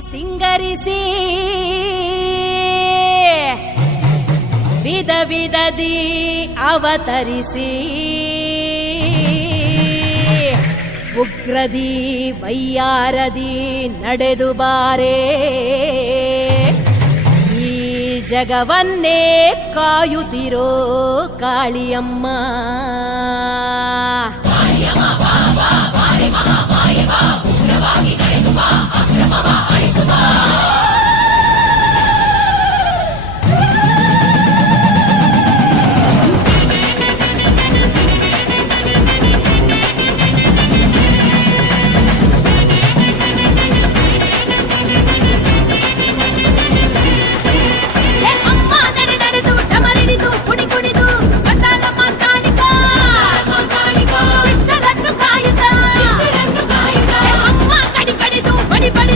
ಸಿಂಗರಿಸಿ ವಿಧ ವಿಧದಿ ಅವತರಿಸಿ ಉಗ್ರದಿ ವೈಯಾರದಿ ನಡೆದು ಬಾರೆ ಈ ಜಗವನ್ನೇ ಕಾಯುತ್ತಿರೋ ಕಾಳಿಯಮ್ಮ. ನಡೆದು ಬಾ, ಅಕ್ರಮವ ಅಳಿಸು